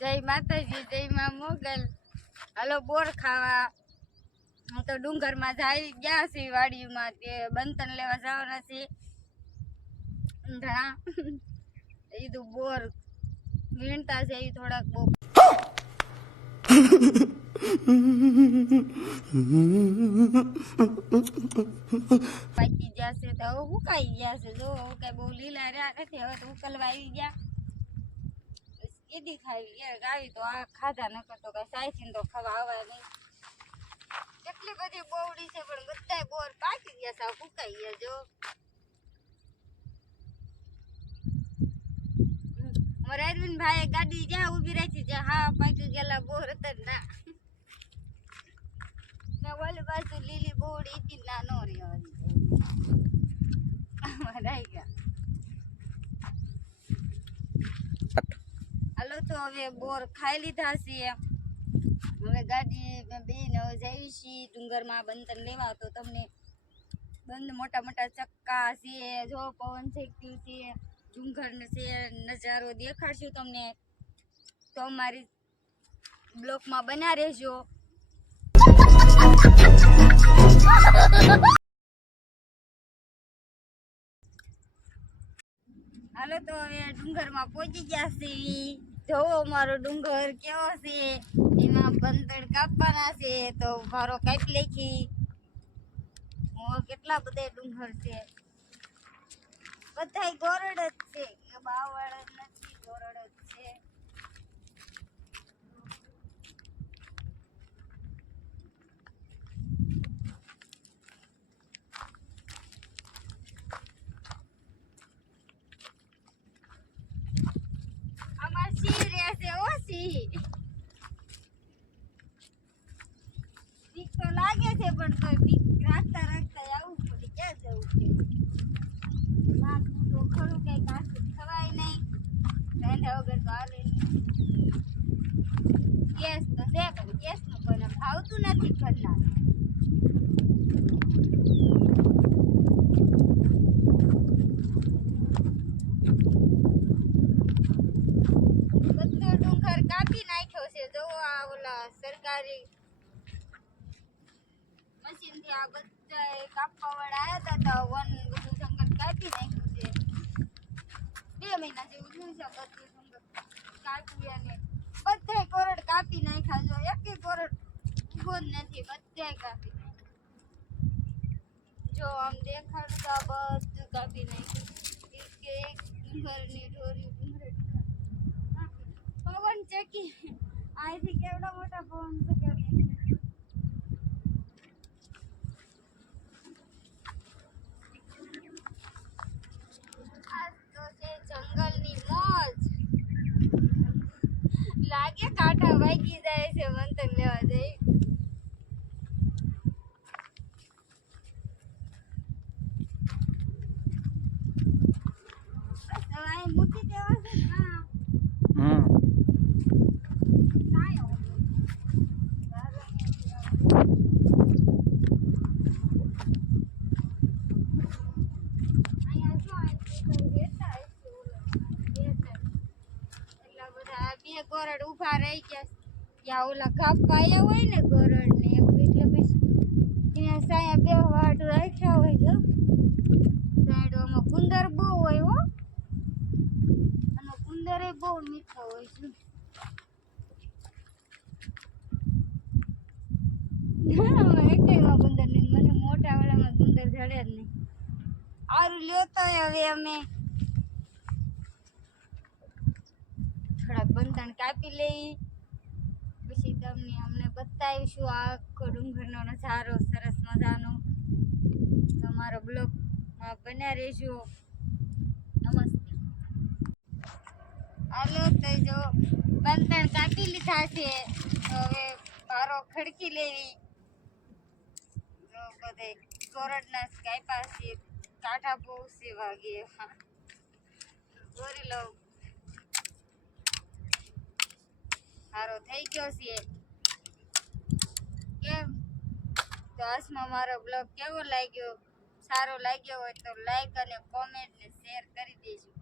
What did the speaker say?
જય માતાજી, જય માં મોગલ. હાલો બોર ખાવા. હું તો ડુંગરમાં જઈ ગયા છે વાડીમાં, તે બંતન લેવા જવાના છે. ઘણા એ તો બોર વીણતા છે એ થોડાક બહુ પાકી ગયા છે તો હવે ઉકાઈ ગયા છે. જો કઈ બહુ લીલા રહ્યા નથી, હવે તો ઉકલવા આવી ગયા. કીધી ખાવી આવી તો આ ખાધા ન કરતો કઈ સાયસીન તો ખાવા આવે નહીં. કેટલી બધી બોવડી છે પણ બધા બોર પાકી ગયા છે, ફૂકાઈ ગયા. જો અમારા અરવિંદ ભાઈ ગાડી જ્યાં ઉભી રાખી છે, હા પાકી ગયેલા બોર હતા ના ઓલી બાજુ લીલી બોવડી હતી ના નો રહી ગયા. હાલો તો હવે બોર ખાઈ લીધા છે. હવે ગાડી બેન હવે જઈ છીએ ડુંગરમાં બંતન લેવા. તો તમને બંધ મોટા મોટા ચક્કા છે, જો પવન ફેંકતું છે, ડુંગર છે, નજારો દેખાડશું તમને. તો અમારી બ્લોકમાં બના રહેજો. હાલો તો હવે ડુંગરમાં પહોંચી ગયા છે. જોવો અમારો ડુંગર કેવો છે, એમાં બંધણ કાપવાના છે તો ભારો કાપી લેખી. કેટલા બધા ડુંગર છે, બધા ગોરડ જ છે, બાવળ નથી, ગોરડ જ છે. આમાં સિંહ રહેશે, ઓ સિંહ. બીક તો લાગે છે પણ તો બીક રાખતા રાખતા આવું પડે. ક્યાં જવું છે? નાખવું તો ખરું, કઈ કાચું ખવાય નહીં, રાંધા વગર તો હાલે નહીં. ગેસ તો છે પણ ગેસ નું કોઈને ભાવતું નથી ઘરના. બધો ડુંગર કાપી નાખ્યો છે. જો આ ઓલા સરકારી મશીન થી આ બધા કાપવા વાળા આવ્યા હતા, વન બધું જંગલ કાપી નાખ્યું છે. 2 મહિના જેવું થયું છે બધું જંગલ કાપ્યું અને બધા કોરડ કાપી નાખ્યા. જો એક કોરડ ઉભો જ નથી, બધા કાપી નાખ્યા. જો આમ દેખાડું તો આ બધું કાપી નાખ્યું. એક ડુંગરની ઢોરી ડુંગરે પવન ચકી અહીંથી કેવડા મોટા પવન છે. જંગલની મોજ લાગે. કાંઠા વાગી જાય છે મંતન લેવા જઈ. મૂકી દેવા છે. ગોરડ ઉભા રહી ગયા ત્યાં ઓલા કાપવા આવ્યા હોય ને ગોરડ ને એવું, એટલે પછી ત્યાં સાયા બે વાટ રાખ્યા હોય. જો સાઈડોમાં ગુંદર બહુ હોય હો, અને ગુંદર એ બહુ મીઠો હોય છે. એકમાં ગુંદર નહીં, મને મોટા વાળામાં ગુંદર જડે જ નહીં. આરું લ્યો તો હવે અમે થોડાક બંધણ કાપી લઈ, પછી તમને અમને બતાવીશું આખો ડુંગરનો નજારો સરસ મજાનો. તમારો બ્લોગમાં બન્યા રહેજો. નમસ્તે. હાલો તો જો બંધણ કાપી લીધા છે, તો હવે ભારો ખડકી લેવી. જો બધે કોરડના કાપ્યા છે, કાંઠા બહુ છે વાગે દોરી લઉં. સારો થઈ ગયો છે. કેમ તો આજમાં મારો બ્લોગ કેવો લાગ્યો? સારો લાગ્યો હોય તો લાઈક અને કોમેન્ટ ને શેર કરી દેજો.